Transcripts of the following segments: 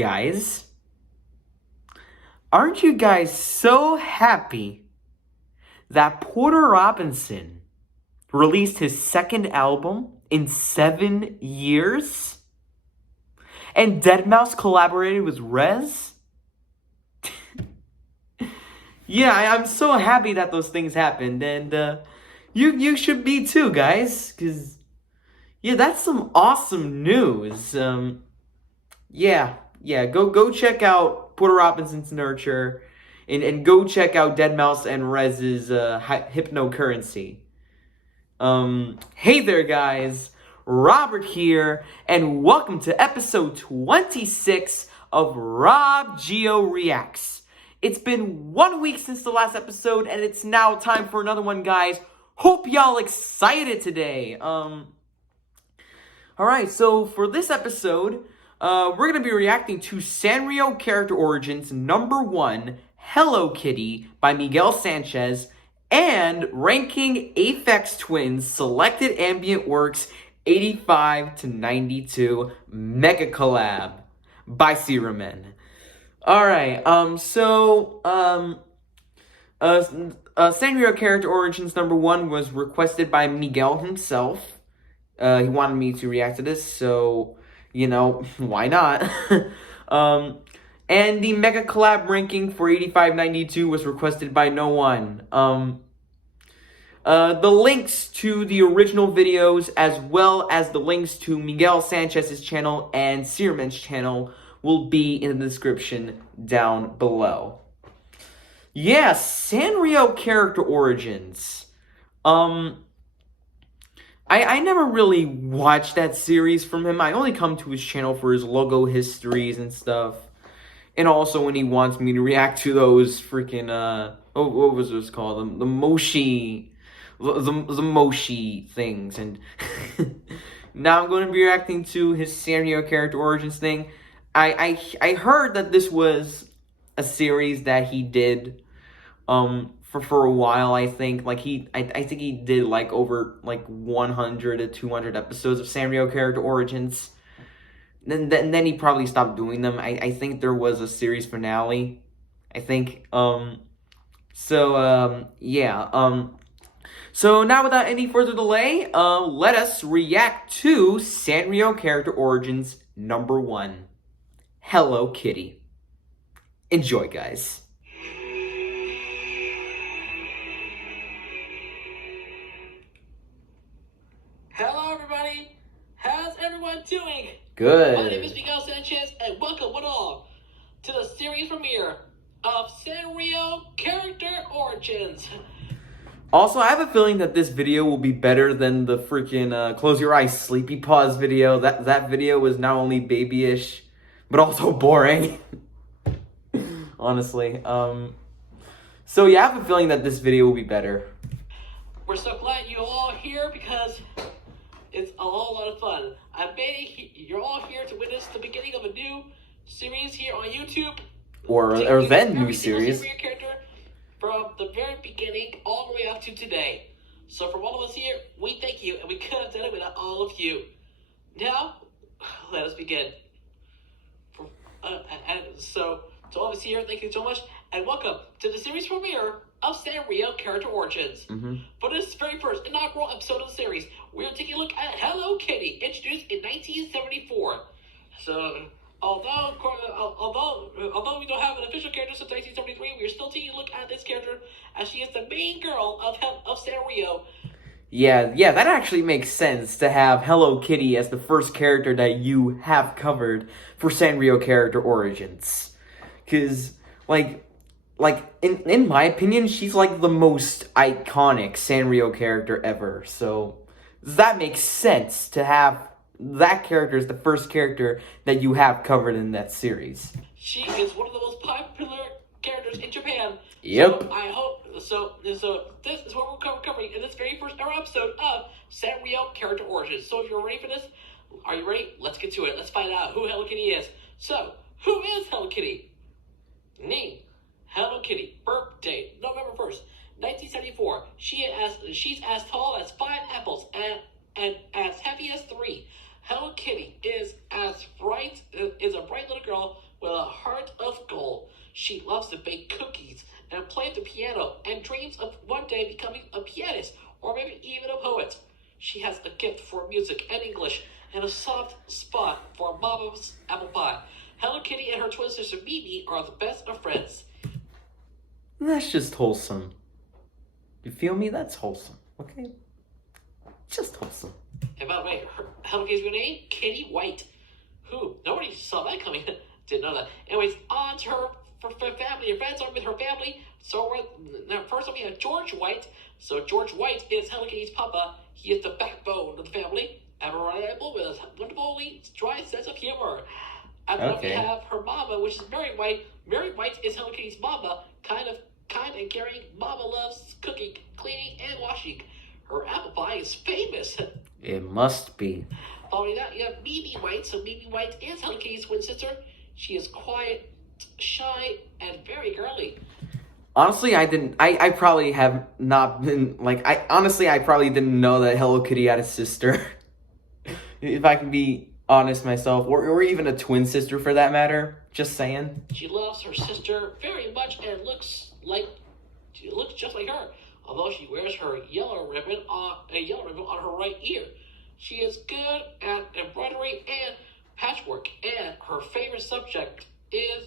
guys, aren't you guys so happy that Porter Robinson released his second album in 7 years? And deadmau5 collaborated with Rez? Yeah, I'm so happy that those things happened, and you should be too, guys, because, yeah, that's some awesome news. Yeah, go check out Porter Robinson's Nurture, and go check out deadmau5 and Rez's Hypnocurrency. Hey there, guys, Robert here, and welcome to episode 26 of RobGioReacts. It's been 1 week since the last episode, and it's now time for another one, guys. Hope y'all excited today. Alright, so for this episode, we're going to be reacting to Sanrio Character Origins #1, Hello Kitty by Miguel Sanchez, and ranking Aphex Twins selected ambient works 85 to 92 Megacollab by rum3n. Alright, Sanrio Character Origins #1 was requested by Miguel himself. He wanted me to react to this, so, you know, why not? And the Megacollab ranking for 8592 was requested by no one. The links to the original videos, as well as the links to Miguel Sanchez's channel and rum3n's channel, will be in the description down below. Yeah, Sanrio Character Origins. I never really watched that series from him. I only come to his channel for his logo histories and stuff. And also when he wants me to react to those freaking, what was this called? The Moshi, the Moshi things. And now I'm going to be reacting to his Sanrio Character Origins thing. I heard that this was a series that he did for a while. I think I think he did like over 100 to 200 episodes of Sanrio Character Origins. Then he probably stopped doing them. I think there was a series finale, I think. Yeah. So now without any further delay, let us react to Sanrio Character Origins #1. Hello Kitty. Enjoy, guys. Hello everybody, how's everyone doing? Good. My name is Miguel Sanchez, and welcome one all to the series premiere of Sanrio Character Origins. Also, I have a feeling that this video will be better than the freaking Close Your Eyes Sleepy Pause video. That video was not only babyish, but also boring. Honestly. So yeah, I have a feeling that this video will be better. We're so glad you're all here because it's a whole lot of fun. You're all here to witness the beginning of a new series here on YouTube. Or then new series. Character from the very beginning all the way up to today. So from all of us here, we thank you, and we couldn't have done it without all of you. Now, let us begin. So to all of us here, thank you so much, and welcome to the series premiere of Sanrio Character Origins. For this very first inaugural episode of the series, we are taking a look at Hello Kitty, introduced in 1974. So, although we don't have an official character since 1973, we are still taking a look at this character as she is the main girl of Sanrio. Yeah, that actually makes sense to have Hello Kitty as the first character that you have covered for Sanrio Character Origins. Because, in my opinion, she's like the most iconic Sanrio character ever. So that makes sense to have that character as the first character that you have covered in that series. She is one of the most popular characters in Japan. Yep. So I hope so. This is what we're covering in this very first episode of Sanrio Character Origins. So if you're ready for this, are you ready? Let's get to it. Let's find out who Hello Kitty is. So, who is Hello Kitty? Name: Hello Kitty. Birth date: November 1st, 1974. She's as tall as 5 apples and as heavy as 3. Hello Kitty is a bright little girl maybe even a poet. She has a gift for music and English, and a soft spot for Mama's apple pie. Hello Kitty and her twin sister Mimi are the best of friends. That's just wholesome. You feel me? That's wholesome, okay? Just wholesome. And by the way, Hello Kitty's real name? Kitty White. Who? Nobody saw that coming. Didn't know that. Anyways, on to her family and friends are with her family. So first we have George White. So George White is Hello Kitty's papa. He is the backbone of the family. And reliable with a wonderfully dry sense of humor. And then we have her mama, which is Mary White. Mary White is Hello Kitty's mama. Kind and caring. Mama loves cooking, cleaning, and washing. Her apple pie is famous. It must be. Following that, you have Mimi White. So Mimi White is Hello Kitty's twin sister. She is quiet, shy, and very girly. Honestly, I probably have not been, I probably didn't know that Hello Kitty had a sister. If I can be honest myself, or even a twin sister for that matter. Just saying. She loves her sister very much and looks just like her. Although she wears her yellow ribbon on her right ear. She is good at embroidery and patchwork, and her favorite subject is,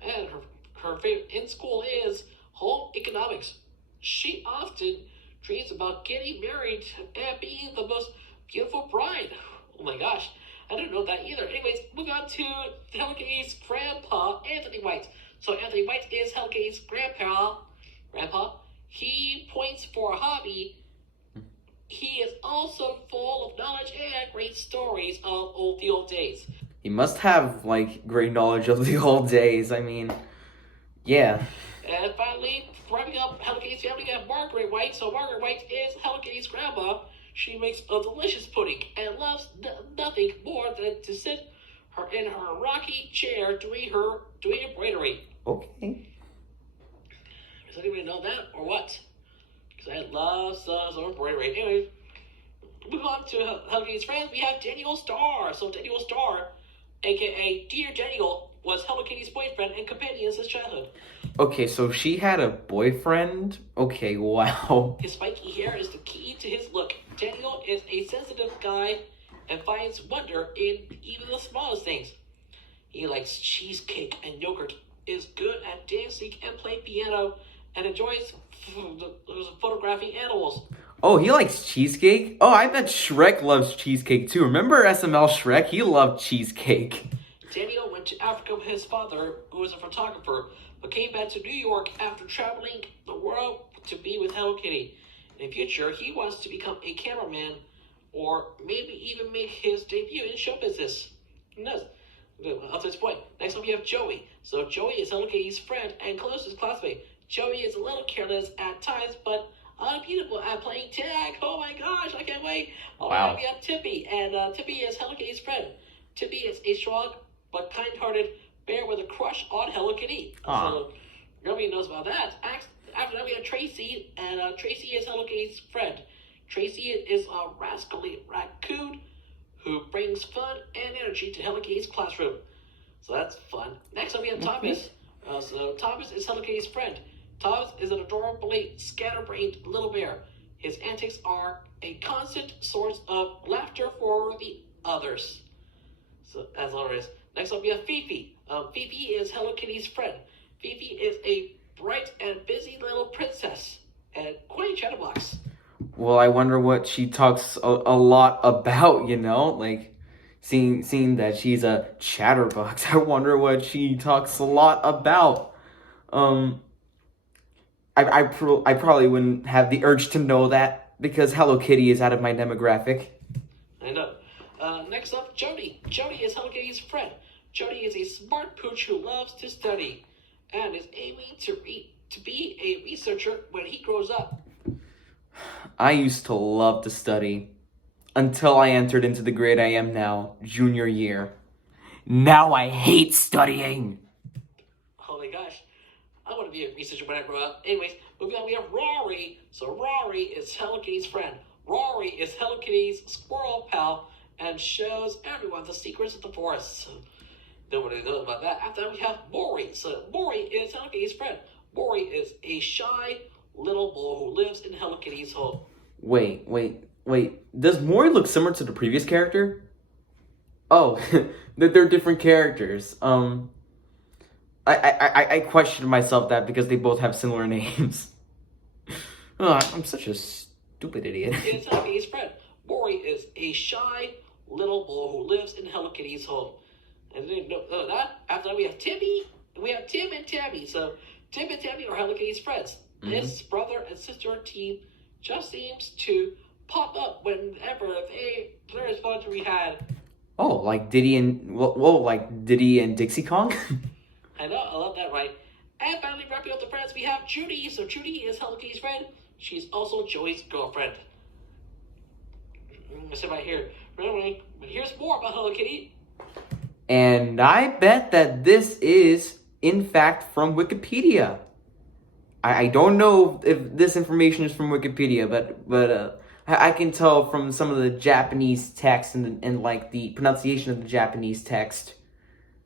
and her favorite in school is home economics. She often dreams about getting married and being the most beautiful bride. Oh my gosh, I didn't know that either. Anyways, moving on to Hello Kitty's grandpa, Anthony White. So Anthony White is Hello Kitty's grandpa. He points for a hobby. He is also full of knowledge and great stories of the old days. He must have, great knowledge of the old days. I mean, yeah. And finally, wrapping up Hello Kitty's family, we have Margaret White. So Margaret White is Hello Kitty's grandma. She makes a delicious pudding and loves nothing more than to sit in her rocking chair doing embroidery. Okay. Does anybody know that or what? Because I love some embroidery. Anyway, moving on to Hello Kitty's friends, we have Daniel Starr. So Daniel Starr, aka Dear Daniel, was Hello Kitty's boyfriend and companion since childhood. Okay, so she had a boyfriend? Okay, wow. His spiky hair is the key to his look. Daniel is a sensitive guy and finds wonder in even the smallest things. He likes cheesecake and yogurt, is good at dancing and playing piano, and enjoys photographing animals. Oh, he likes cheesecake? Oh, I bet Shrek loves cheesecake too. Remember SML Shrek? He loved cheesecake. Daniel went to Africa with his father, who was a photographer, but came back to New York after traveling the world to be with Hello Kitty. In the future, he wants to become a cameraman, or maybe even make his debut in show business. Who knows? Up to this point. Next up, we have Joey. So Joey is Hello Kitty's friend and closest classmate. Joey is a little careless at times, but unbeatable at playing tag. Oh my gosh, I can't wait. Wow. We have Tippy, and Tippy is Hello Kitty's friend. Tippy is a strong but kind-hearted bear with a crush on Hello Kitty. So nobody knows about that. After that, we have Tracy, and Tracy is Hello Kitty's friend. Tracy is a rascally raccoon who brings fun and energy to Hello Kitty's classroom. So that's fun. Next up, we have Thomas. So Thomas is Hello Kitty's friend. Thomas is an adorably scatterbrained little bear. His antics are a constant source of laughter for the others. So that's all there is. Next up, we have Fifi. Fifi is Hello Kitty's friend. Fifi is a bright and busy little princess and quite a chatterbox. Well, I wonder what she talks a lot about, seeing that she's a chatterbox. I wonder what she talks a lot about. I probably wouldn't have the urge to know that because Hello Kitty is out of my demographic. I know. Next up, Jody. Jody is Hello Kitty's friend. Jody is a smart pooch who loves to study and is aiming to be a researcher when he grows up. I used to love to study until I entered into the grade I am now, junior year. Now I hate studying. Oh my gosh. I want to be a researcher when I grow up. Anyways, moving on, we have Rory. So Rory is Hello Kitty's friend. Rory is Hello Kitty's squirrel pal and shows everyone the secrets of the forest. Nobody knows about that. After that, we have Maury. So Maury is Hello Kitty's friend. Maury is a shy little bull who lives in Hello Kitty's home. Wait. Does Mori look similar to the previous character? Oh, that they're different characters. I questioned myself that because they both have similar names. Oh, I'm such a stupid idiot. It's Happy's friend. Mori is a shy little boy who lives in Hello Kitty's home. And then after that we have Timmy. We have Tim and Tammy. So Tim and Tammy are Hello Kitty's friends. This brother and sister team just seems to pop up whenever there is fun to be had. Oh, like Diddy and like Diddy and Dixie Kong. I know, I love that, right? And finally, wrapping up the friends, we have Judy. So Judy is Hello Kitty's friend. She's also Joey's girlfriend. So right here, here's more about Hello Kitty. And I bet that this is, in fact, from Wikipedia. I don't know if this information is from Wikipedia, but I can tell from some of the Japanese text and like the pronunciation of the Japanese text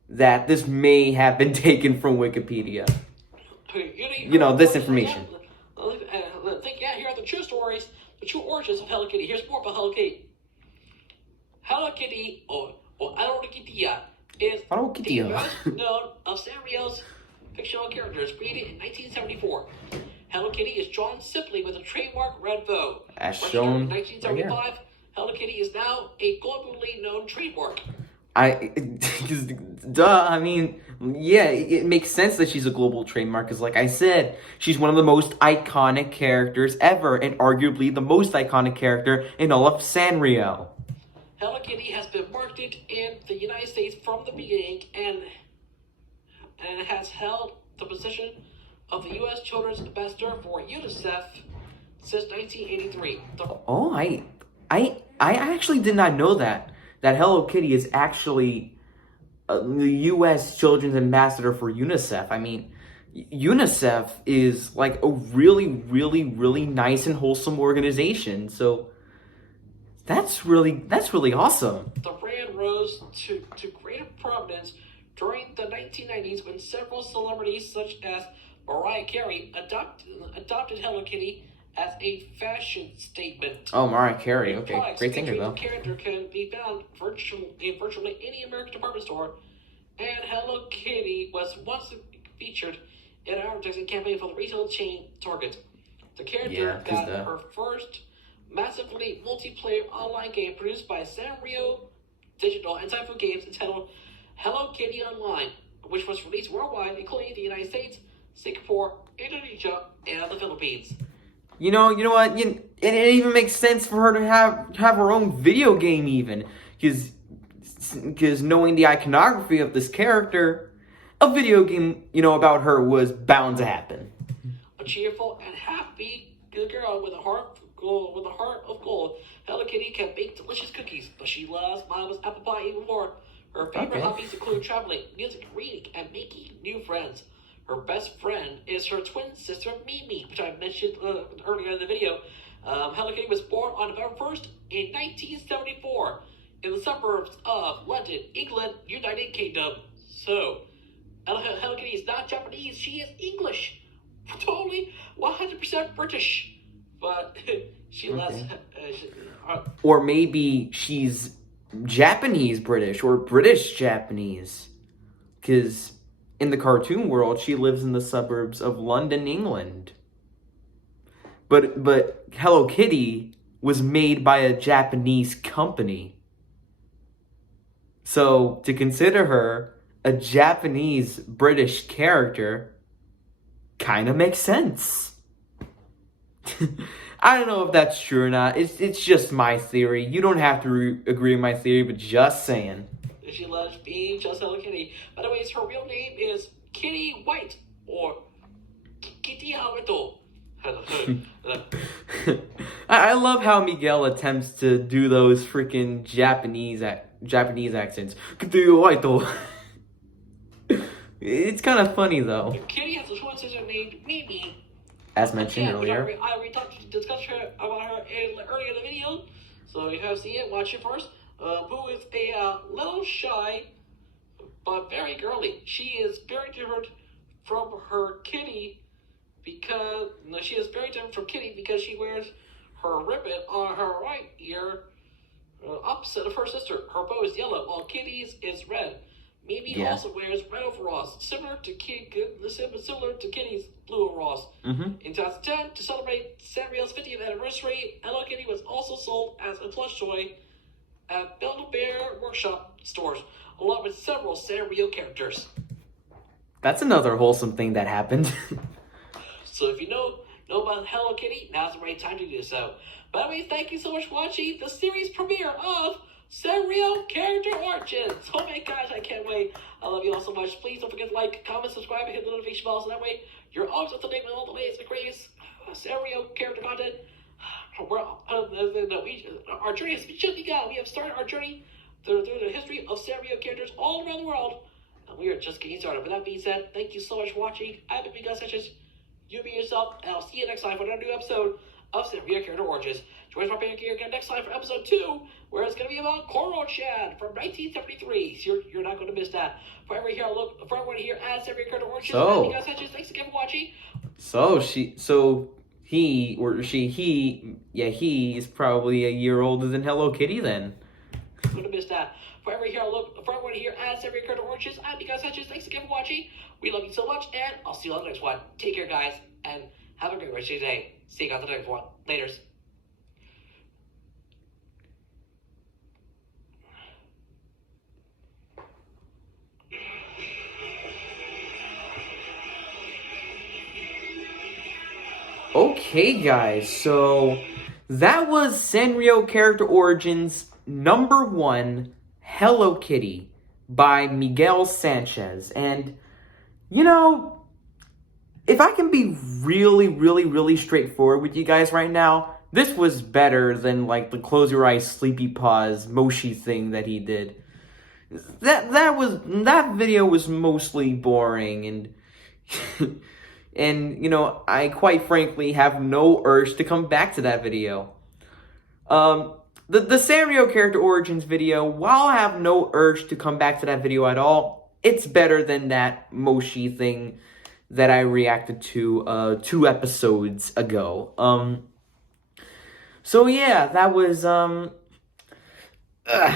that this may have been taken from Wikipedia. You know, this information. Here are the true stories, the true origins of Hello Kitty. Here's more about Hello Kitty. Hello Kitty, or Kitty, is the most known of Sanrio's fictional characters created in 1974. Hello Kitty is drawn simply with a trademark red bow. As shown in 1975, right, Hello Kitty is now a globally known trademark. I mean, yeah, it makes sense that she's a global trademark, because like I said, she's one of the most iconic characters ever, and arguably the most iconic character in all of Sanrio. Hello Kitty has been marketed in the United States from the beginning, and has held the position of the U.S. Children's Ambassador for UNICEF since 1983. Oh, I actually did not know that Hello Kitty is actually the U.S. Children's Ambassador for UNICEF. I mean, UNICEF is like a really, really, really nice and wholesome organization. So that's really awesome. The brand rose to greater prominence during the 1990s when several celebrities such as Mariah Carey adopted Hello Kitty as a fashion statement. Oh, Mariah Carey, okay. Great singer, though. The character can be found in virtually any American department store, and Hello Kitty was once featured in an advertising campaign for the retail chain Target. The character got her first massively multiplayer online game produced by Sanrio Digital and Typhoon Games entitled Hello Kitty Online, which was released worldwide, including the United States, Singapore, Indonesia, and the Philippines. You know what? It even makes sense for her to have her own video game, even, because knowing the iconography of this character, a video game, about her was bound to happen. A cheerful and happy girl with a heart of gold, Hello Kitty can bake delicious cookies, but she loves mama's apple pie even more. Her favorite hobbies include traveling, music, reading, and making new friends. Her best friend is her twin sister, Mimi, which I mentioned earlier in the video. Hello Kitty was born on November 1st in 1974 in the suburbs of London, England, United Kingdom. So, Hello Kitty is not Japanese, she is English. Totally 100% British. But she loves... or maybe she's Japanese British or British Japanese, because in the cartoon world she lives in the suburbs of London, England. But Hello Kitty was made by a Japanese company, so to consider her a Japanese British character kind of makes sense. I don't know if that's true or not. It's just my theory. You don't have to agree with my theory, but just saying. She loves being just Hello Kitty. By the way, her real name is Kitty White, or Kitty Haruto. I love how Miguel attempts to do those freaking Japanese accents. Kitty White. It's kind of funny, though. Kitty has a twin sister named Mimi. As mentioned earlier. We discussed about her earlier in the video. So if you have seen it, watch it first. Who is a little shy, but very girly. She is very different from her kitty because she wears her ribbon on her right ear, opposite of her sister. Her bow is yellow, while Kitty's is red. Mimi also wears red overalls, similar to Kitty's blue overalls. In 2010, to celebrate Sanrio's 50th anniversary, Hello Kitty was also sold as a plush toy at Build-A-Bear Workshop stores, along with several Sanrio characters. That's another wholesome thing that happened. So if you know about Hello Kitty, now's the right time to do so. By the way, thank you so much for watching the series premiere of Sanrio Character Origins. Oh my gosh, I can't wait. I love you all so much. Please don't forget to like, comment, subscribe, and hit the notification bell so that way you're always up to date with all the latest and greatest Sanrio character content. Our journey has just begun. We have started our journey through the history of Sanrio characters all around the world, and we are just getting started. With that being said, thank you so much for watching. I've been Miguel Sanchez. You be yourself, and I'll see you next time for another new episode of Sanrio Character Origins. Join us right back here again next time for episode 2, where it's going to be about Koro-chan from 1973. So you're not going to miss that. For everyone here at Sanrio Character Origins, I'm Miguel Sanchez. Thanks again for watching. He is probably a year older than Hello Kitty then. I'm going to miss that. For everyone here at Sanrio Character Origins, I'm Miguel Sanchez. Thanks again for watching. We love you so much, and I'll see you on the next one. Take care, guys, and have a great rest of your day. See you guys on the next one. Laters. Okay, guys, so that was Sanrio Character Origins #1, Hello Kitty, by Miguel Sanchez. And, you know, if I can be really straightforward with you guys right now, this was better than, like, the close your eyes, sleepy paws, moshi thing that he did. That video was mostly boring, and and, you know, I quite frankly have no urge to come back to that video. The Sanrio Character Origins video, while I have no urge to come back to that video at all, it's better than that moshi thing that I reacted to 2 episodes ago. So yeah, that was,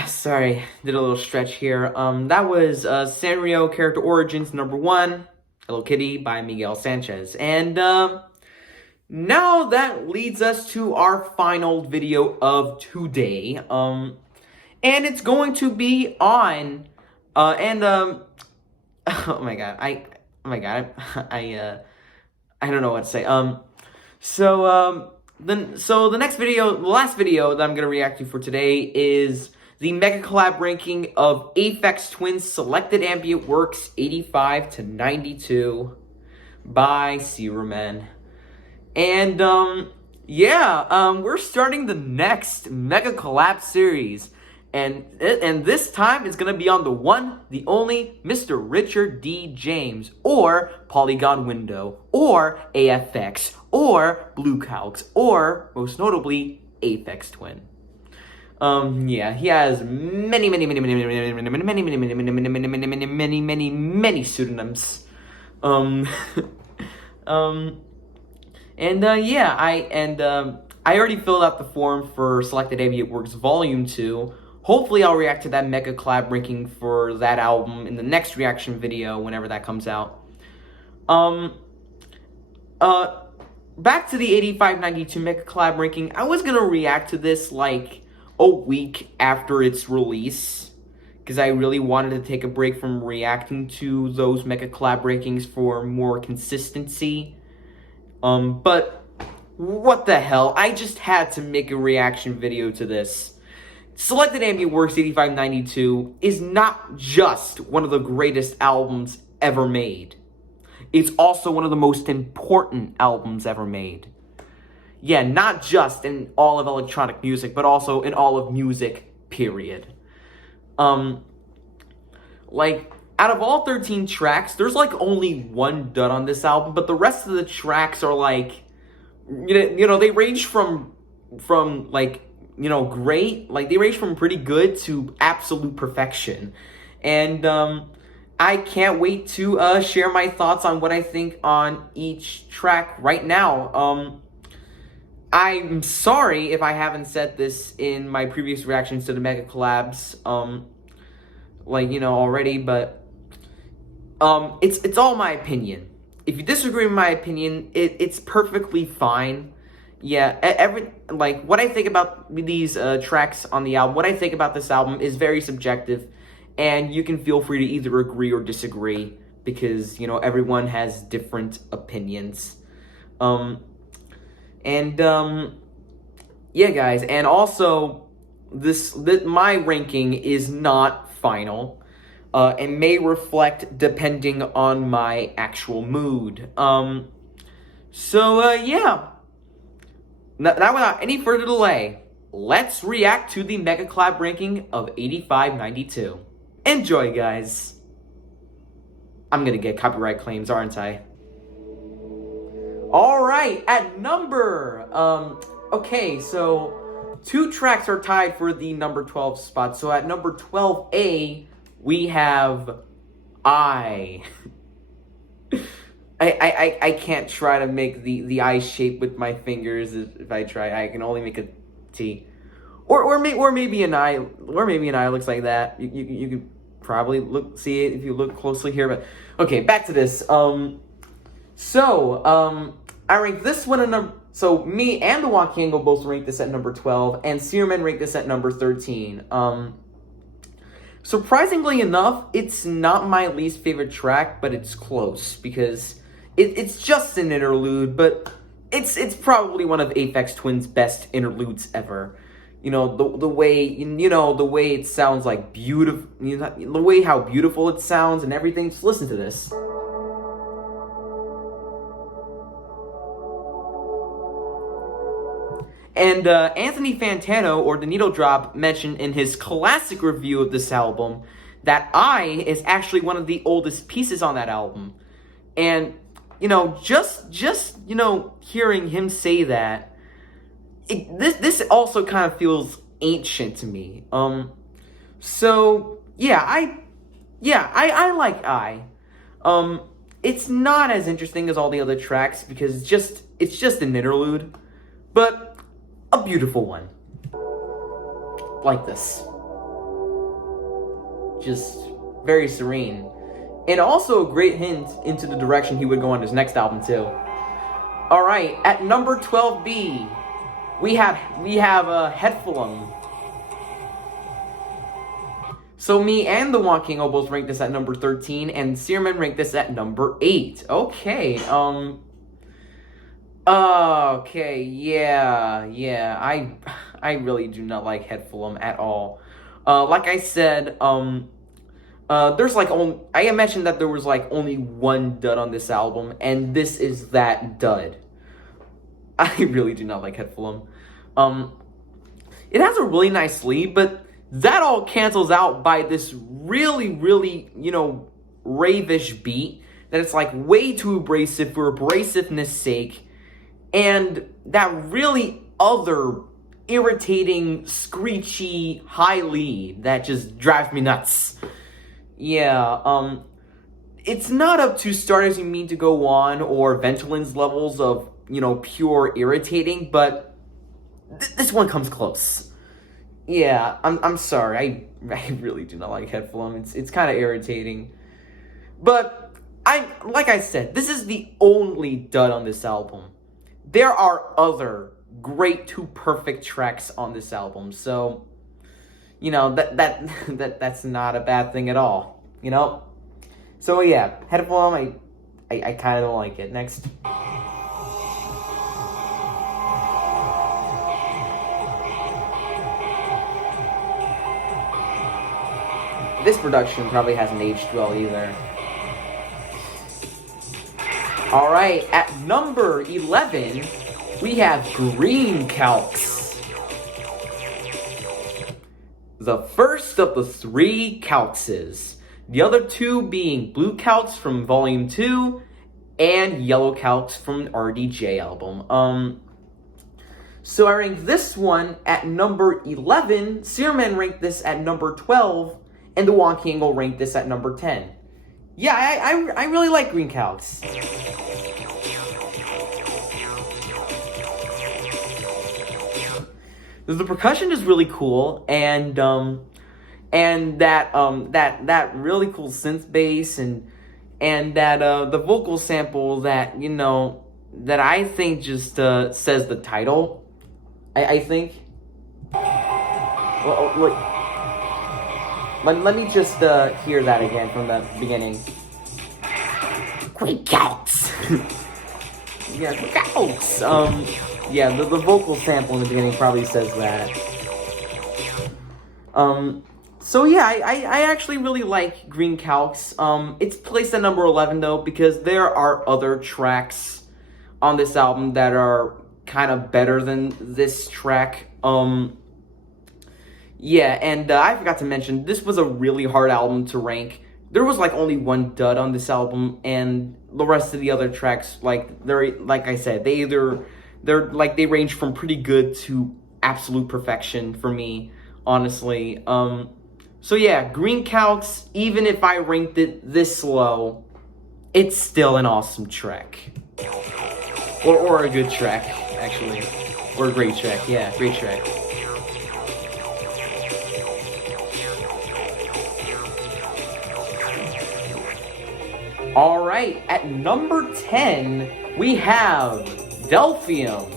sorry, did a little stretch here. That was Sanrio Character Origins #1, Hello Kitty by Miguel Sanchez. And now that leads us to our final video of today. And it's going to be on oh my god, I don't know what to say. So the next video, the last video that I'm gonna react to for today is the Megacollab ranking of Aphex Twins Selected Ambient Works 85 to 92 by rum3n. And we're starting the next Megacollab series. And this time it's gonna be on the one, the only Mr. Richard D. James, or Polygon Window, or Aphex, or Blue Calx, or most notably Aphex Twin. He has many pseudonyms. I already filled out the form for Selected Ambient Works Volume 2. Hopefully I'll react to that Megacollab ranking for that album in the next reaction video whenever that comes out. Back to the 85-92 Megacollab ranking. I was gonna react to this like a week after its release, because I really wanted to take a break from reacting to those Megacollab rankings for more consistency. But what the hell, I just had to make a reaction video to this. Selected Ambient Works 85-92 is not just one of the greatest albums ever made. It's also one of the most important albums ever made. Yeah, not just in all of electronic music, but also in all of music, period. Like, out of all 13 tracks, there's like only one dud on this album, but the rest of the tracks are like, you know, they range from like, you know, great, like they range from pretty good to absolute perfection. And I can't wait to share my thoughts on what I think on each track right now. I'm sorry if I haven't said this in my previous reactions to the Megacollabs, already, but it's all my opinion. If you disagree with my opinion, it's perfectly fine. Yeah, what I think about these tracks on the album, what I think about this album is very subjective, and you can feel free to either agree or disagree, because, everyone has different opinions. Yeah, guys, and also, my ranking is not final, and may reflect depending on my actual mood. Yeah. Now, without any further delay, let's react to the Megacollab ranking of 8592. Enjoy, guys. I'm gonna get copyright claims, aren't I? Alright, at number... okay, so 2 tracks are tied for the number 12 spot. So at number 12A, we have I can't try to make the I shape with my fingers. If I try, I can only make a T, or maybe an I, looks like that. You could probably see it if you look closely here. But okay, back to this. I rank this one at number. So me and the Walking Angle both rank this at number 12, and Searman ranked this at number 13. Surprisingly enough, it's not my least favorite track, but it's close because it's just an interlude, but it's probably one of Aphex Twin's best interludes ever. The way it sounds like beautiful, the way how beautiful it sounds and everything. Just listen to this. And Anthony Fantano, or The Needle Drop, mentioned in his classic review of this album that I is actually one of the oldest pieces on that album. And, just hearing him say that, this also kind of feels ancient to me. So, yeah, I like I. It's not as interesting as all the other tracks because it's just an interlude, but a beautiful one. Like this. Just very serene. And also a great hint into the direction he would go on his next album too. Alright, at number 12B, we have Heliospan. So me and the Walking Angle both ranked this at number 13, and Searman ranked this at number 8. Okay, okay, yeah, I really do not like Heliospan at all. Like I said, there's I mentioned that there was only one dud on this album, and this is that dud. I really do not like Heliospan. It has a really nice lead, but that all cancels out by this really, ravish beat that it's way too abrasive for abrasiveness sake. And that really other irritating, screechy high lead that just drives me nuts. Yeah, it's not up to Stardust You Mean to Go On or Ventulin's levels of, pure irritating, but this one comes close. Yeah, I'm sorry, I really do not like Heliospan. It's kind of irritating. But, like I said, this is the only dud on this album. There are other great to perfect tracks on this album, so that's not a bad thing at all, So yeah, Heliospan, I kind of don't like it. Next. This production probably hasn't aged well either. Alright, at number 11, we have Green Calcs. The first of the 3 Calxes. The other 2 being Blue Calcs from Volume 2 and Yellow Calcs from RDJ album. So I ranked this one at number 11, Searman ranked this at number 12, and the Walking Angle ranked this at number 10. Yeah, I really like Green Calcs. The percussion is really cool, and that really cool synth bass, and that the vocal sample that, you know, that I think just says the title. I think. Well, wait. Let me just hear that again from the beginning. Great cats. Yeah, cats. Yeah, the vocal sample in the beginning probably says that. So yeah, I actually really like Green Calcs. It's placed at number 11 though, because there are other tracks on this album that are kind of better than this track. Yeah, and I forgot to mention, this was a really hard album to rank. There was like only one dud on this album, and the rest of the other tracks, like like I said, they range from pretty good to absolute perfection for me, honestly. So yeah, Green Calcs, even if I ranked it this low, it's still an awesome track. Or a good track, actually. Or a great track, yeah, great track. Alright, at number 10, we have Delphium.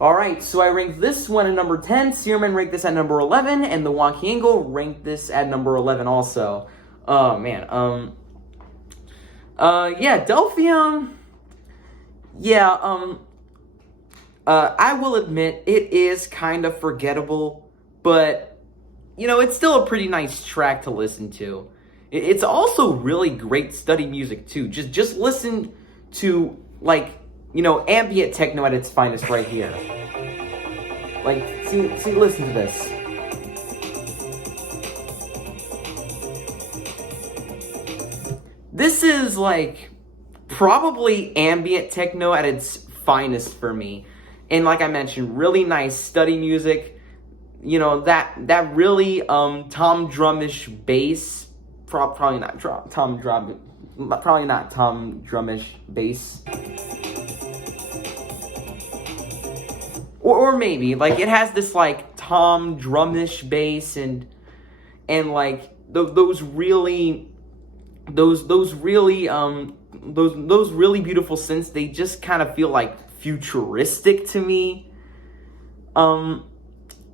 Alright, so I ranked this one at number 10, Searman ranked this at number 11, and the Wonky Angle ranked this at number 11 also. Oh, man, yeah, Delphium, yeah, I will admit, it is kind of forgettable, but, you know, it's still a pretty nice track to listen to. It's also really great study music, too. Just listen to, like, you know, ambient techno at its finest right here. Like, see, listen to this. This is, like, probably ambient techno at its finest for me. And like I mentioned, really nice study music. You know, that really Tom Drumish bass, probably not Tom Drumish bass, or maybe like it has this like Tom Drumish bass, and like those really beautiful synths. They just kind of feel like futuristic to me.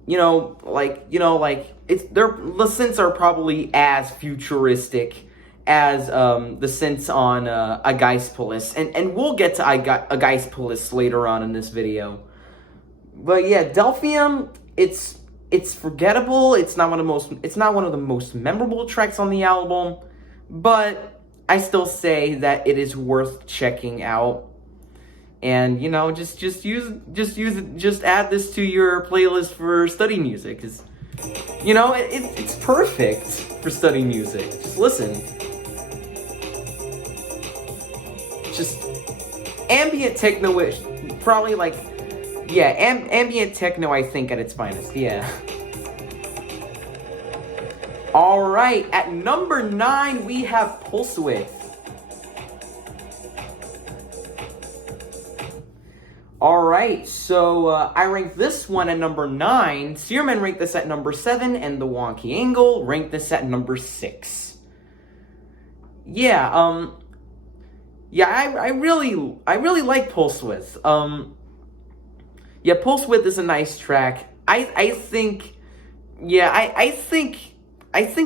You know, like the synths are probably as futuristic as the synths on Agaispolis, and we'll get to Agaispolis later on in this video. But yeah, Delphium, it's forgettable. It's not one of the most memorable tracks on the album, but I still say that it is worth checking out. And, you know, just add this to your playlist for study music, because, you know, it's perfect for study music. Just listen. Just ambient techno-ish, probably like, yeah, ambient techno, I think, at its finest, yeah. Alright, at number 9, we have Pulse Width. Alright, so I ranked this one at number 9, Searman ranked this at number 7, and the Wonky Angle ranked this at number 6. Yeah, yeah, I really like Pulse Width. Yeah, Pulse Width is a nice track. I think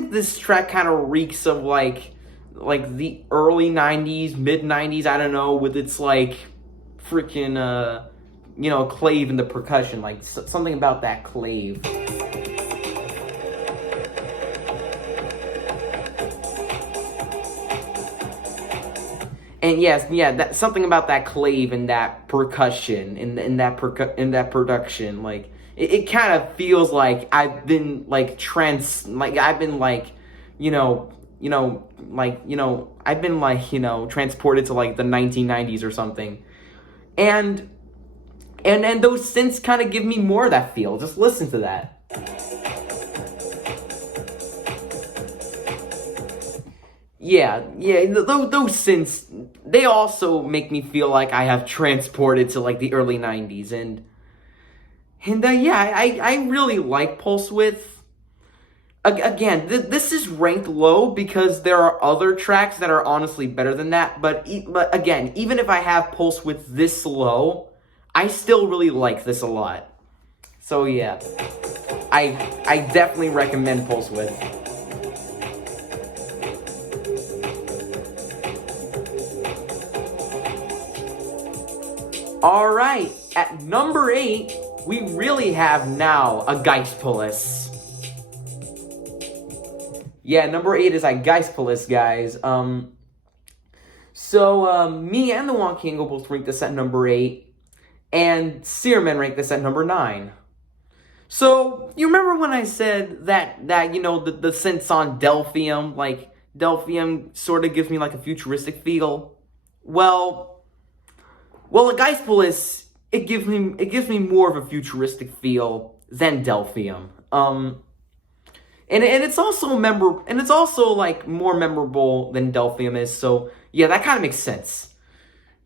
this track kind of reeks of like the early 90s, mid 90s, I don't know, with its like freaking you know, clave in the percussion, like something about that clave. And yes, yeah, that something about that clave and that percussion in that production, like it kind of feels like I've been like I've been like, transported to like the 1990s or something. And those synths kind of give me more of that feel. Just listen to that. those synths, they also make me feel like I have transported to like the early 90s, and I really like pulse width. Again, this is ranked low because there are other tracks that are honestly better than that, but again, even if I have pulse width this low, I still really like this a lot. So yeah, I definitely recommend pulse width. Alright, at number 8, we really have now a Geistpolis. Yeah, number 8 is a Geistpolis, guys. Me and the Wonky Angle both ranked this at number 8, and Searman ranked this at number 9. So, you remember when I said that you know, the synths on Delphium, like, Delphium sort of gives me, like, a futuristic feel? Well, a Geistpolis, it gives me more of a futuristic feel than Delphium. And it's also like more memorable than Delphium is, so yeah, that kind of makes sense.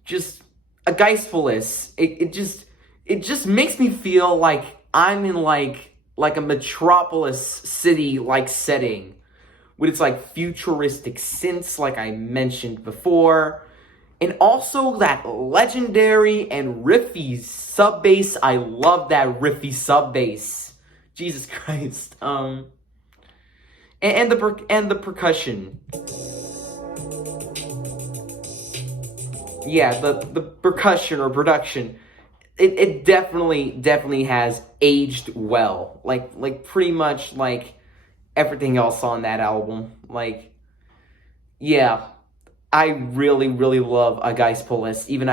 Just a Geistpolis, it just makes me feel like I'm in like a metropolis city like setting with its like futuristic synths like I mentioned before. And also that legendary and riffy sub bass. I love that riffy sub bass. Jesus Christ. And the percussion. Yeah, the percussion or production. It definitely has aged well. Like pretty much like everything else on that album. Like, yeah, I really love a Geistpolis. Even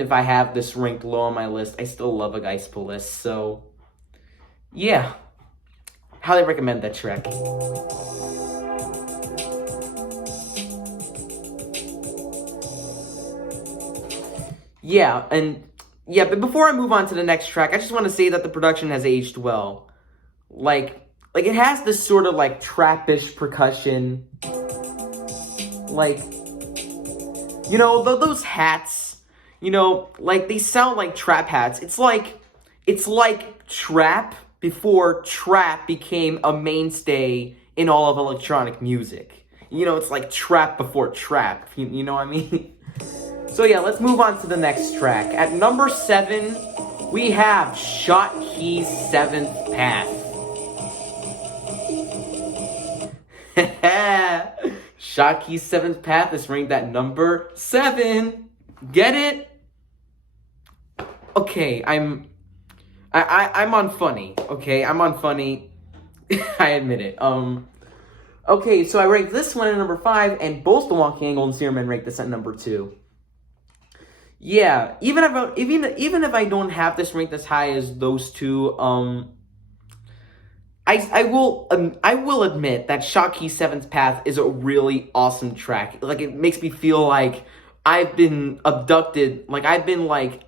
if I have this ranked low on my list, I still love a Geistpolis. So, yeah, highly recommend that track. But before I move on to the next track, I just want to say that the production has aged well. Like it has this sort of like trappish percussion. Like, you know, those hats, you know, like they sound like trap hats. It's like trap before trap became a mainstay in all of electronic music. You know, it's like trap before trap. You know what I mean? So yeah, let's move on to the next track. At number 7, we have Shotkey's 7th Path. Shotkey's 7th Path is ranked at number 7. Get it? Okay, I'm on funny. Okay, I'm on funny. I admit it. Okay, so I ranked this one at number 5, and both the Wonky Angle and Searman ranked this at number 2. Yeah, even if I don't have this ranked as high as those two, I will admit that Shotkey's 7th Path is a really awesome track. Like, it makes me feel like I've been abducted, like I've been like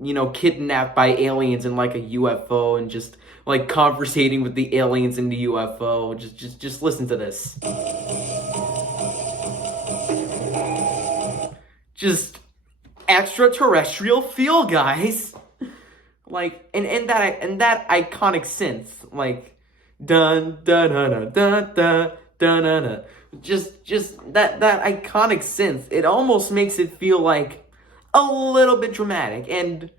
you know, kidnapped by aliens in like a UFO and just like conversating with the aliens in the UFO. Just listen to this. Just extraterrestrial feel, guys. Like, and that iconic synth, like dun dun dun dun dun dun dun. Just that iconic synth. It almost makes it feel like a little bit dramatic, and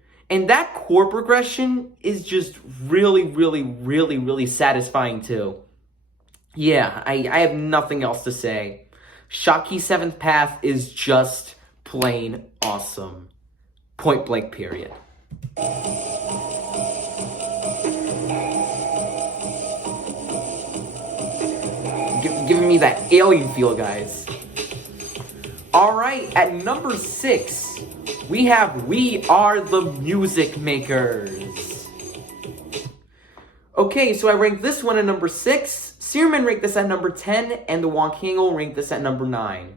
that chord progression is just really satisfying too. Yeah, I have nothing else to say. Shotkey's 7th Path is just plain awesome. Point blank, period. Giving me that alien feel, guys. Alright, at number 6, we have We Are the Music Makers. Okay, so I ranked this one at number 6. Searman ranked this at number 10, and the Wonky Angle ranked this at number 9.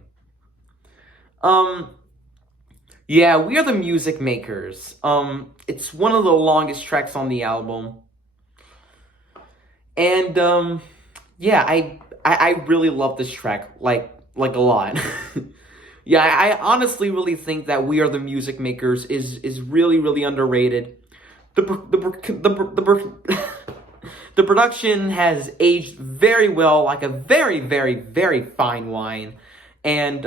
Yeah, We Are the Music Makers. It's one of the longest tracks on the album. And, yeah, I really love this track. Like like a lot. Yeah, I honestly really think that We Are the Music Makers is really, really underrated. The production has aged very well, like a very, very, very fine wine, and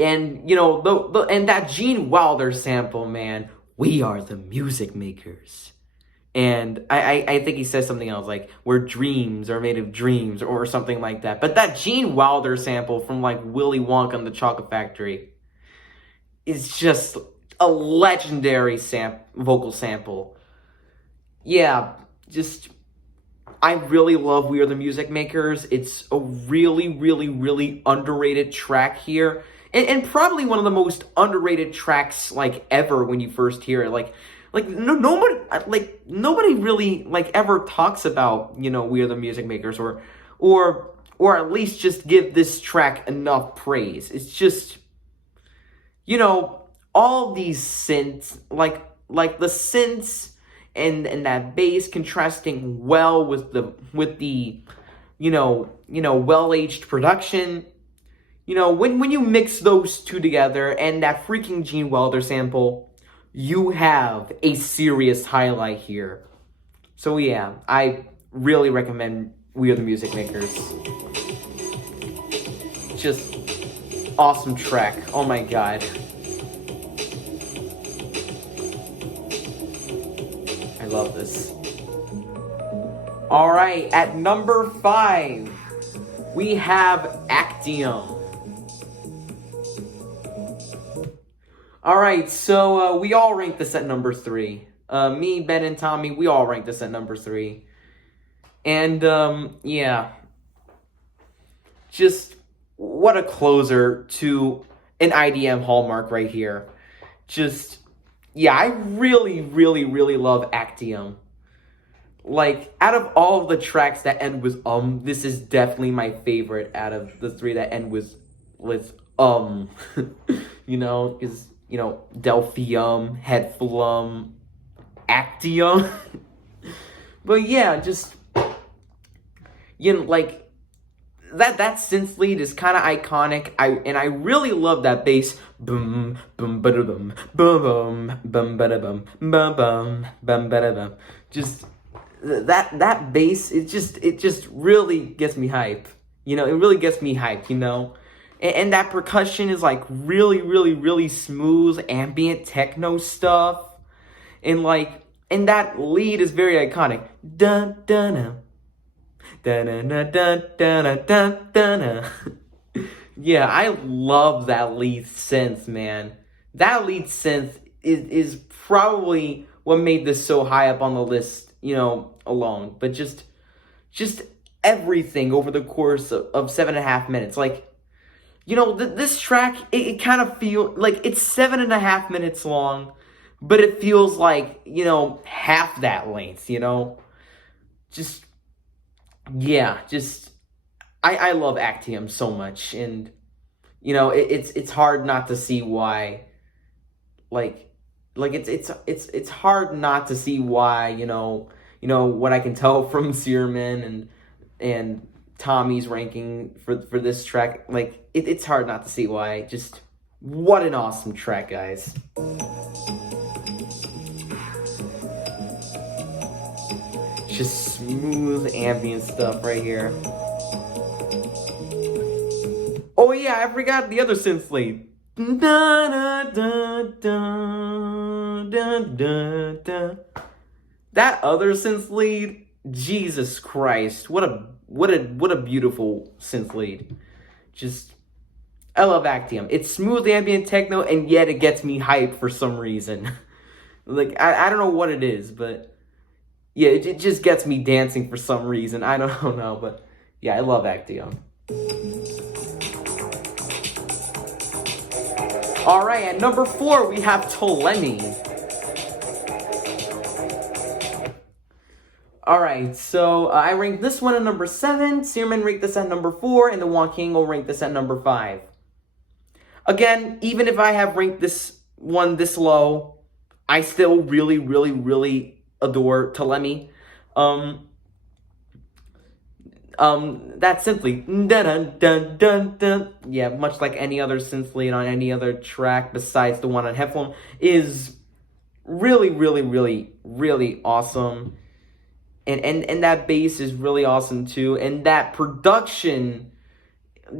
you know and that Gene Wilder sample, man. We are the music makers. And I think he says something else, like, where dreams are made of dreams, or something like that. But that Gene Wilder sample from, like, Willy Wonka and the Chocolate Factory is just a legendary vocal sample. Yeah, just, I really love We Are the Music Makers. It's a really, really, really underrated track here. And probably one of the most underrated tracks, like, ever when you first hear it. Nobody really, like, ever talks about, you know, We Are the Music Makers, or at least just give this track enough praise. It's just, you know, all these synths, like the synths and that bass contrasting well with the you know, well-aged production. You know, when you mix those two together and that freaking Gene Wilder sample, you have a serious highlight here. So yeah, I really recommend We Are the Music Makers. Just awesome track. Oh my god. I love this. Alright, at number 5, we have Actium. Alright, so we all rank this at number 3. Me, Ben, and Tommy, we all rank this at number 3. And, yeah. Just, what a closer to an IDM hallmark right here. Just, yeah, I really, really, really love Actium. Like, out of all of the tracks that end with this is definitely my favorite out of the 3 that end with you know, because, you know, Delphium, Headflum, Actium. But yeah, just, you know, like, that synth lead is kind of iconic. I really love that bass. Boom, boom, ba boom, boom, boom, ba bum, bum, bum, bum, ba bum. Just that bass, it just really gets me hype. You know, it really gets me hyped, you know. And that percussion is, like, really, really, really smooth, ambient techno stuff. And, like, and that lead is very iconic. Dun, dun, dun. Dun, dun, dun, dun, dun, dun, dun. Yeah, I love that lead synth, man. That lead synth is probably what made this so high up on the list, you know, alone. But just everything over the course of 7.5 minutes. Like, you know, this track, it kind of feels like it's 7.5 minutes long, but it feels like, you know, half that length, you know? Just, yeah, just, I love Actium so much, and, you know, it's hard not to see why, like it's hard not to see why, you know, what I can tell from Searman and Tommy's ranking for this track, like, it's hard not to see why. Just, what an awesome track, guys. Just smooth ambient stuff right here. Oh yeah, I forgot the other synth lead. That other synth lead, Jesus Christ, what a beautiful synth lead. Just, I love Actium. It's smooth ambient techno, and yet it gets me hyped for some reason. Like, I don't know what it is, but yeah, it just gets me dancing for some reason. I don't know, but yeah, I love Actium. Alright, at number 4, we have Ptolemy. Alright, so I ranked this one at number 7, Searman ranked this at number 4, and the Wong King will rank this at number 5. Again, even if I have ranked this one this low, I still really, really, really adore Ptolemy. that simply dun dun dun dun dun, yeah, much like any other synth lead on any other track besides the one on Heliospan, is really, really, really, really awesome. And that bass is really awesome too. And that production,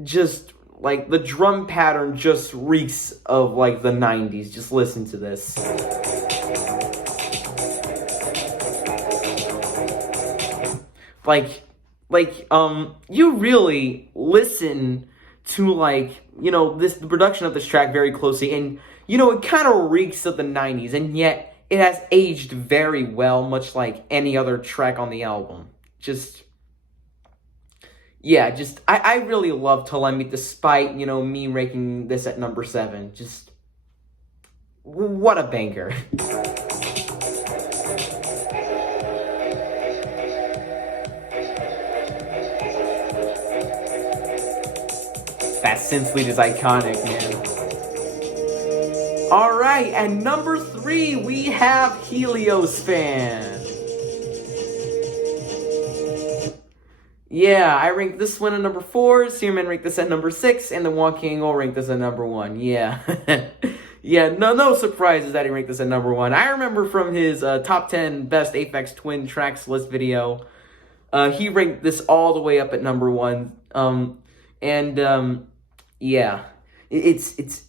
just like the drum pattern just reeks of like the 90s. Just listen to this. You really listen to, like, you know, the production of this track very closely, and, you know, it kind of reeks of the 90s, and yet it has aged very well, much like any other track on the album. I really love Telemi, despite, you know, me ranking this at number 7. Just, what a banger. That synth lead is iconic, man. Alright, and number 3, we have Heliospan. Yeah, I ranked this one at number 4, Searman ranked this at number 6, and the Walking will rank this at number 1. Yeah. Yeah, no surprises that he ranked this at number 1. I remember from his top 10 best Aphex twin tracks list video, he ranked this all the way up at number 1. Yeah, it's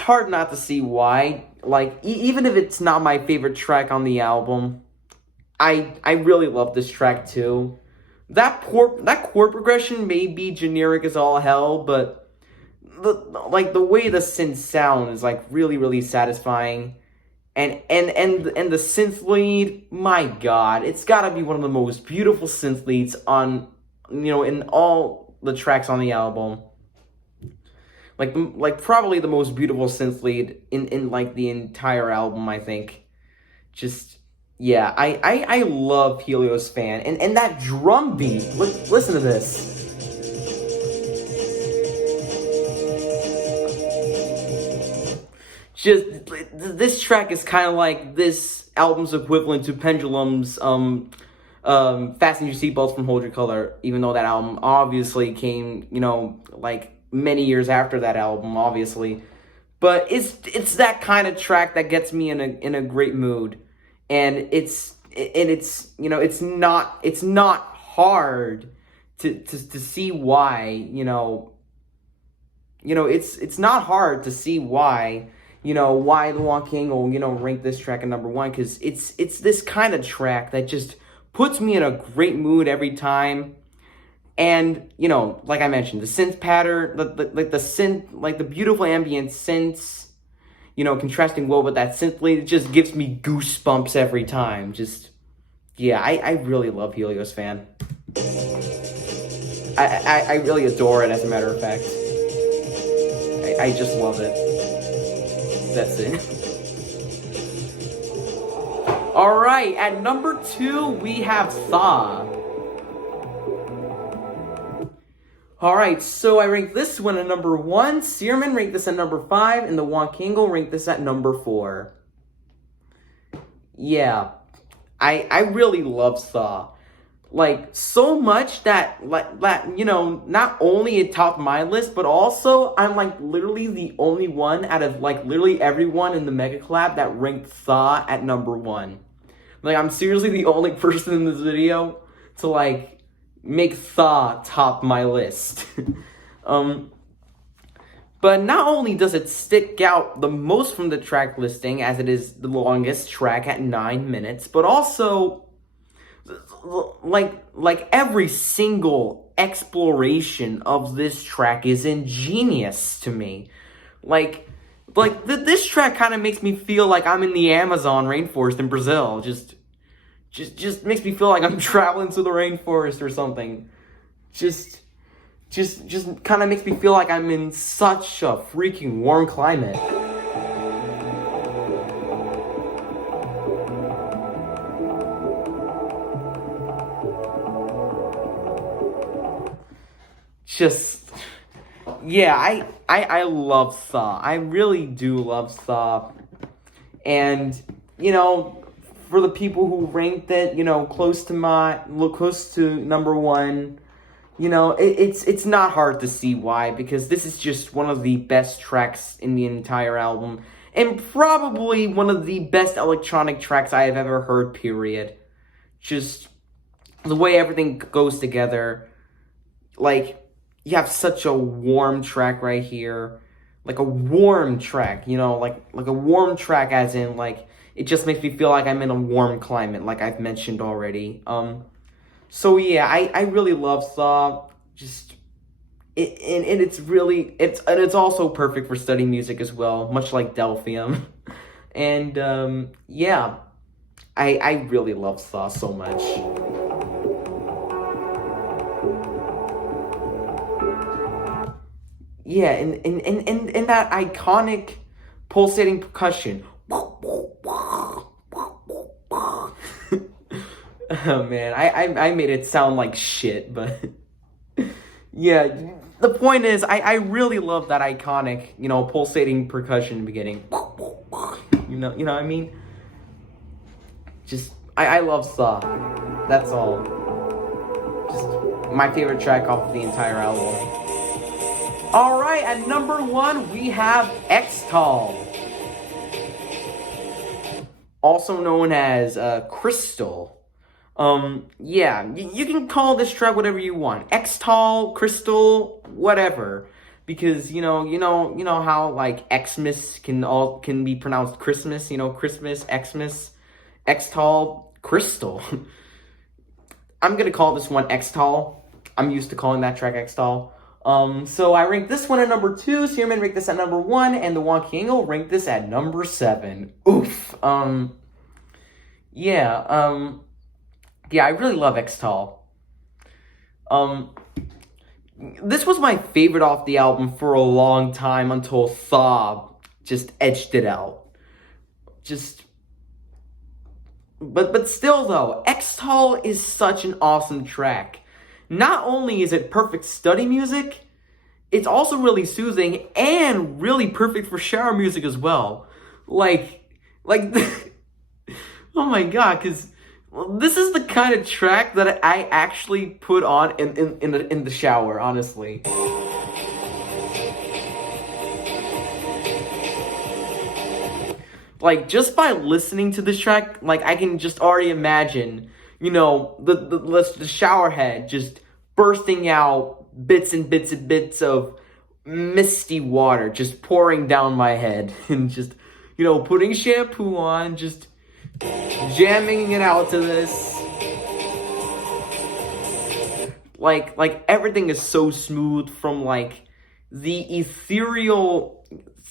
hard not to see why. Like, even if it's not my favorite track on the album, I really love this track too. That chord progression may be generic as all hell, but the way the synth sound is like really, really satisfying. And the synth lead, my god, it's gotta be one of the most beautiful synth leads on, you know, in all the tracks on the album. Like probably the most beautiful synth lead in like the entire album, I think. Just, yeah, I love Heliospan. And that drum beat, listen to this. Just, this track is kind of like this album's equivalent to Pendulum's Fasten Your Seatbelts from Hold Your Color, even though that album obviously came, you know, like many years after that album, obviously. But it's that kind of track that gets me in a great mood. And it's you know, it's not hard to see why, you know, it's not hard to see why, you know, why the Walking will, you know, rank this track at number 1, because it's this kind of track that just puts me in a great mood every time. And, you know, like I mentioned, the synth pattern, the beautiful ambient synths, you know, contrasting well with that synth lead, it just gives me goosebumps every time. Just, yeah, I really love Heliospan. I really adore it, as a matter of fact. I just love it. That's it. Alright, at number 2, we have Thaw. Alright, so I ranked this one at number 1, Searman ranked this at number 5, and the Walking ranked this at number 4. Yeah, I really love Thaw. Like, so much that, you know, not only it topped my list, but also I'm, like, literally the only one out of, like, literally everyone in the Megacollab that ranked Thaw at number 1. Like, I'm seriously the only person in this video to, like, make Thaw top my list. But not only does it stick out the most from the track listing, as it is the longest track at 9 minutes, but also, like every single exploration of this track is ingenious to me. This track kind of makes me feel like I'm in the Amazon rainforest in Brazil. Just makes me feel like I'm traveling to the rainforest or something. Just kind of makes me feel like I'm in such a freaking warm climate. Yeah, I love Thaw. I really do love Thaw. And, you know, for the people who ranked it, close to #1, it's not hard to see why, because this is just one of the best tracks in the entire album, and probably one of the best electronic tracks I have ever heard, period. Just the way everything goes together. Like, you have such a warm track right here. Like a warm track, like a warm track as in, like, it just makes me feel like I'm in a warm climate, like I've mentioned already. So yeah, I really love Thaw. It's also perfect for study music as well, much like Delphium. And yeah, I really love Thaw so much. Yeah, and that iconic pulsating percussion. Oh man, I made it sound like shit, but yeah, the point is, I really love that iconic, pulsating percussion in the beginning. You know what I mean? I love Saw. That's all. Just my favorite track off of the entire album. Alright, at #1, we have Xtal. Also known as Crystal. Yeah, you can call this track whatever you want. Xtal, Crystal, whatever. Because, you know how, like, Xmas can be pronounced Christmas, Christmas, Xmas, Xtal, Crystal. I'm gonna call this one Xtal. I'm used to calling that track Xtal. So I ranked this one at #2, Searman ranked this at #1, and the Wonky Angle ranked this at #7. Oof. Yeah, I really love Xtal. This was my favorite off the album for a long time until Thaw just edged it out. But still though, Xtal is such an awesome track. Not only is it perfect study music, it's also really soothing and really perfect for shower music as well. Like, oh my god, because this is the kind of track that I actually put on in the shower, honestly. Like, just by listening to this track, like, I can just already imagine, the shower head just bursting out bits and bits and bits of misty water just pouring down my head, and just, putting shampoo on, just jamming it out to this. Like everything is so smooth, from like the ethereal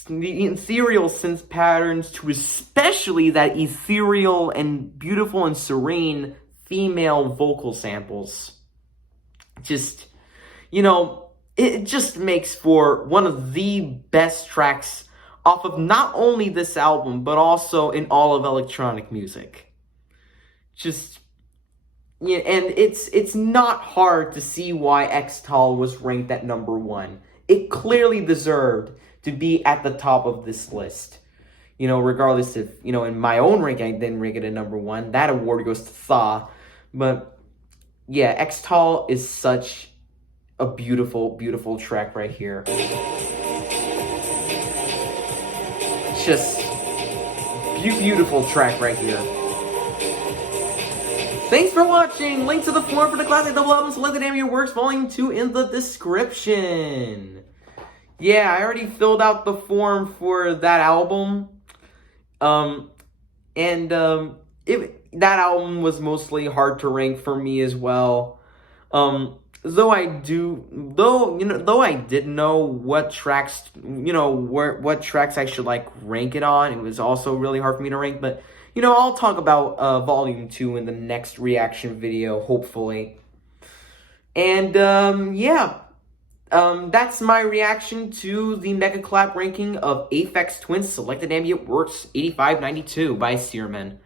synth patterns to especially that ethereal and beautiful and serene female vocal samples. Just, it just makes for one of the best tracks off of not only this album, but also in all of electronic music. Just, yeah, and it's not hard to see why Xtal was ranked at #1. It clearly deserved to be at the top of this list. Regardless if, in my own ranking, I didn't rank it at #1. That award goes to Thaw. But, yeah, Xtal is such a beautiful, beautiful track right here. Just beautiful track right here. Thanks for watching. Link to the form for the classic double album Selected Ambient Works Volume 2 in the description. Yeah, I already filled out the form for that album. That album was mostly hard to rank for me as well. Though I did know what tracks, what tracks I should like rank it on. It was also really hard for me to rank, but I'll talk about Volume 2 in the next reaction video, hopefully. And yeah, that's my reaction to the Megacollab ranking of Aphex Twin's Selected Ambient Works 8592 by Searman.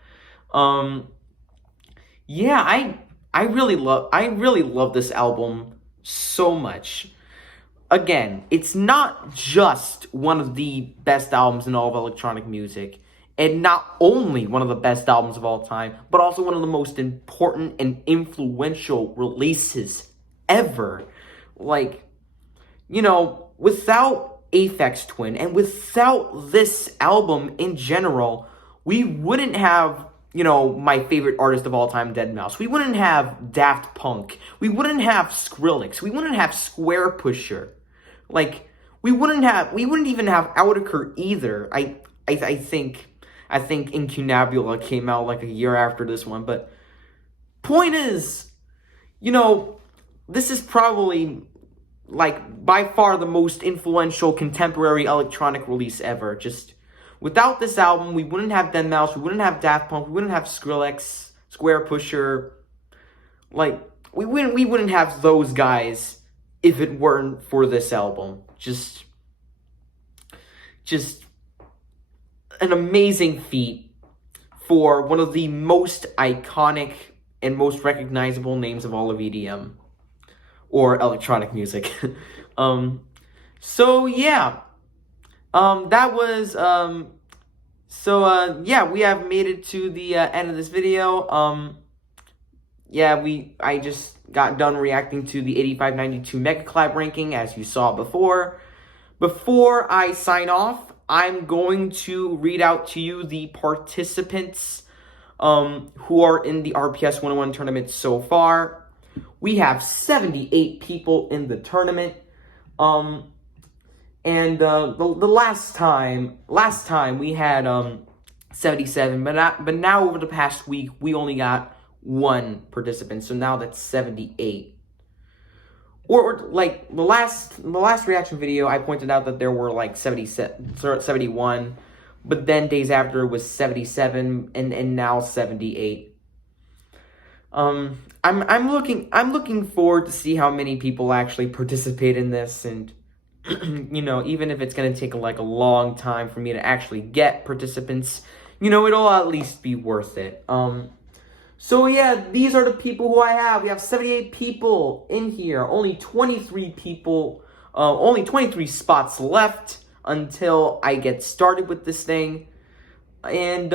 Yeah, I really love this album so much. Again, it's not just one of the best albums in all of electronic music, And not only one of the best albums of all time, but also one of the most important and influential releases ever. Like, you know, without Aphex Twin and without this album in general, we wouldn't have, you know, my favorite artist of all time, deadmau5. We wouldn't have Daft Punk. We wouldn't have Skrillex. We wouldn't have Square Pusher. Like, we wouldn't even have Outakert either. I think Incunabula came out like a year after this one, but point is, you know, this is probably like by far the most influential contemporary electronic release ever. Just without this album, we wouldn't have deadmau5, we wouldn't have Daft Punk, we wouldn't have Skrillex, Square Pusher. Like, we wouldn't have those guys if it weren't for this album. Just an amazing feat for one of the most iconic and most recognizable names of all of EDM or electronic music. So yeah, that was yeah, we have made it to the end of this video. Yeah, I just got done reacting to the 8592 Megacollab ranking, as you saw before. Before I sign off, I'm going to read out to you the participants who are in the RPS 101 tournament so far. We have 78 people in the tournament. And the last time we had 77, but now over the past week we only got one participant, so now that's 78. Or like the last reaction video, I pointed out that there were like 71, but then days after it was 77 and now 78. I'm looking forward to see how many people actually participate in this, and you know, even if it's gonna take like a long time for me to actually get participants, you know, it'll at least be worth it. So yeah, these are the people who I have. We have 78 people in here. Only 23 people, only 23 spots left until I get started with this thing. And,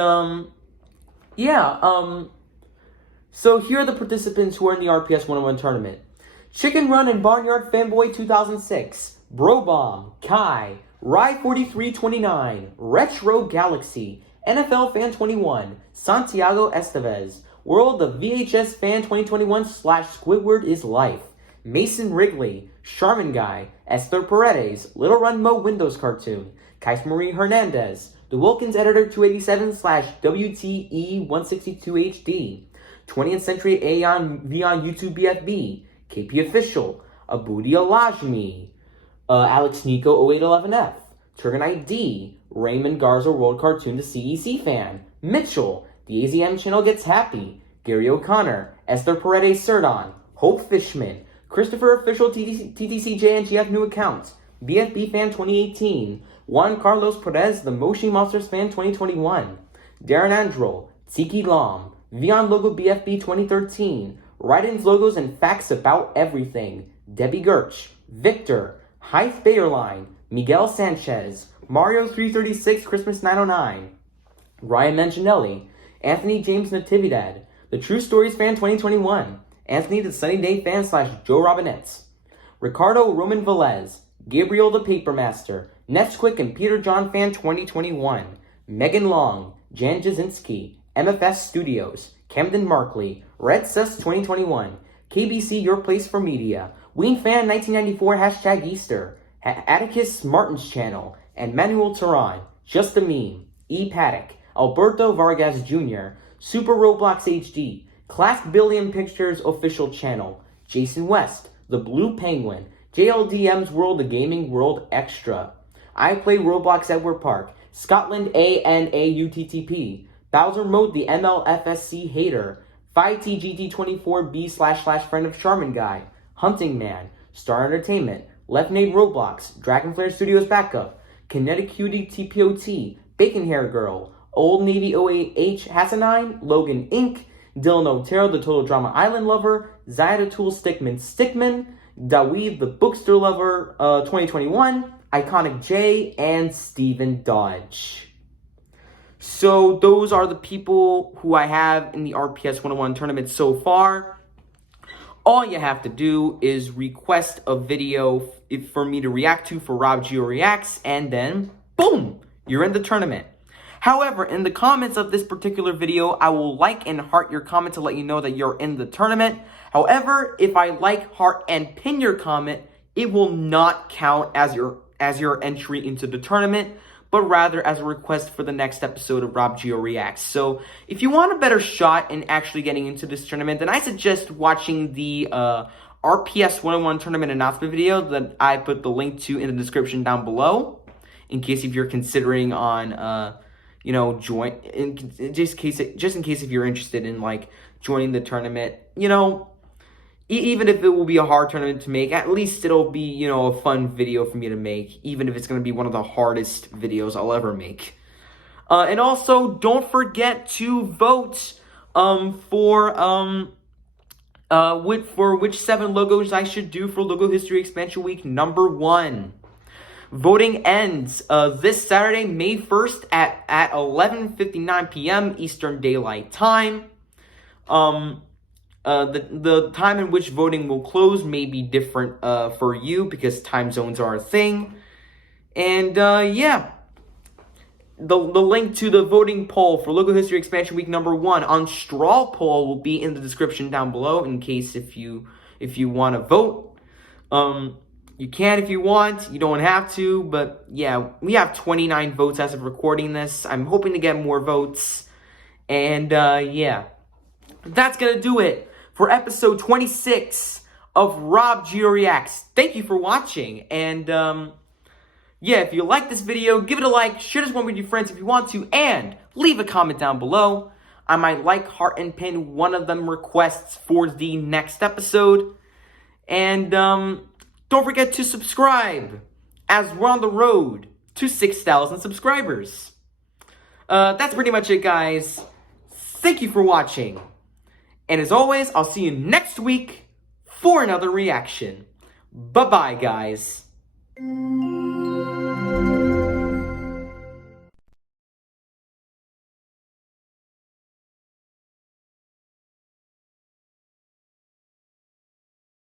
yeah, so here are the participants who are in the RPS 101 tournament. Chicken Run and Barnyard Fanboy 2006, Brobomb, Kai, Rye4329, Retro Galaxy, NFL Fan 21, Santiago Estevez, World of VHS Fan 2021 / Squidward is Life, Mason Wrigley, Charmin Guy, Esther Paredes, Little Run Mo Windows Cartoon, Kais Marie Hernandez, The Wilkins Editor 287 / WTE 162HD, 20th Century Aeon Vion YouTube BFB, KP Official, Abudi Alajmi, Alex Nico 0811F, Turgan ID, Raymond Garza World Cartoon to CEC Fan, Mitchell, the AZM channel gets happy, Gary O'Connor, Esther Paredes Serdon, Hope Fishman, Christopher Official TTCJ and GF New Account, BFB Fan 2018, Juan Carlos Perez, The Moshi Monsters Fan 2021, Darren Androl, Tiki Lam, Vion Logo BFB 2013, Write-ins, Logos, and Facts About Everything, Debbie Gerch, Victor, Heith Bayerline, Miguel Sanchez, Mario 336 Christmas 909, Ryan Manginelli, Anthony James Natividad, The True Stories Fan 2021, Anthony the Sunny Day Fan / Joe Robinetts, Ricardo Roman Velez, Gabriel the Papermaster, Netsquick and Peter John Fan 2021, Megan Long, Jan Jasinski, MFS Studios, Camden Markley, Red Sus 2021, KBC Your Place for Media, Ween Fan 1994 # Easter, Atticus Martin's Channel, and Manuel Turan, Just a Meme, E. Paddock, Alberto Vargas Jr., Super Roblox HD, Class Billion Pictures Official Channel, Jason West, The Blue Penguin, JLDM's World, The Gaming World Extra, I Play Roblox Edward Park, Scotland ANAUTTP, Bowser Mode, The MLFSC Hater, 5TGT24B / Friend of Charmin Guy, Hunting Man, Star Entertainment, Leftnade Roblox, Dragonflare Studios Backup, Kinetic Cutie TPOT, Bacon Hair Girl, Old Navy 08H Hassanine, Logan Inc., Dylan Otero, The Total Drama Island Lover, Zyatool Stickman, Daweed the Bookster Lover 2021, Iconic J, and Steven Dodge. So those are the people who I have in the RPS 101 tournament so far. All you have to do is request a video for me to react to for RobGioReacts, and then, boom, you're in the tournament. However, in the comments of this particular video, I will like and heart your comment to let you know that you're in the tournament. However, if I like, heart, and pin your comment, it will not count as your entry into the tournament, but rather as a request for the next episode of RobGioReacts. So if you want a better shot in actually getting into this tournament, then I suggest watching the RPS 101 tournament announcement video that I put the link to in the description down below, in case if you're considering on, just in case if you're interested in, like, joining the tournament, even if it will be a hard tournament to make, at least it'll be, a fun video for me to make, even if it's going to be one of the hardest videos I'll ever make. And also, don't forget to vote for which 7 logos I should do for Logo History Expansion Week number 1. Voting ends this Saturday, May 1st at 11:59 p.m. Eastern Daylight Time. The time in which voting will close may be different for you because time zones are a thing. And yeah, the link to the voting poll for Logo History Expansion Week number 1 on straw poll will be in the description down below in case if you want to vote. You can if you want, you don't have to, but yeah, we have 29 votes as of recording this. I'm hoping to get more votes. And yeah, that's gonna do it for episode 26 of RobGioReacts. Thank you for watching, and yeah, if you like this video, give it a like, share this one with your friends if you want to, and leave a comment down below. I might like, heart, and pin one of them requests for the next episode. And don't forget to subscribe, as we're on the road to 6,000 subscribers. That's pretty much it, guys. Thank you for watching. And as always, I'll see you next week for another reaction. Bye-bye, guys.